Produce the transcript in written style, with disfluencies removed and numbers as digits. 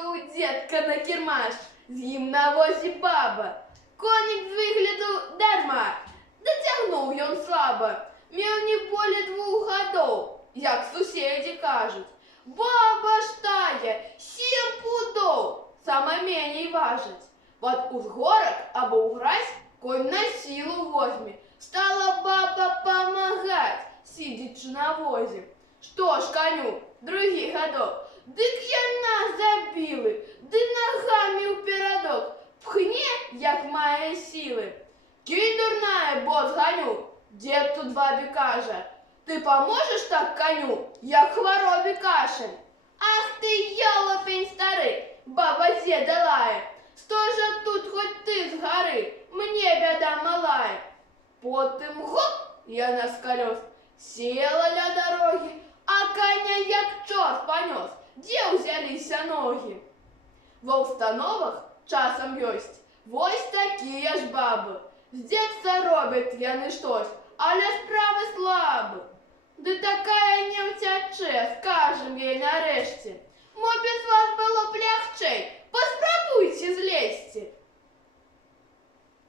Прийшов дідка на кірмаш, з їм на возі баба. Коник з вигляду дарма, дотягнув ён слаба. Меў не более 2 гадоў, як суседзі кажуць. Баба ж тая, 7 пудоў, сама меней важыць. Пад узгорак або ў гразь конь на сілу возьме. Стала баба памагаць, сидячи на возе. Што ж коню, 2 гадок, дык яна забілы, ды нагамі ў перадок, пхне, як мае сілы. Кінь, дурная, бо зганю. Дед тут бабе кажа: ты поможешь так коню, як хворобе кашель? Ах ты, ёлопень старый, баба деда лае, стой же тут хоть ты с горы, мне беда малая. Потым гоп, яна з колес, села ля дороги, а коня як чорт понес, дзе ўзяліся ноги. Ва установах часам ёсць вось такія ж бабы. З дзетства робяць яны штось, але справы слабы. Ды такая не ўцячэ, скажем ей нарэшце.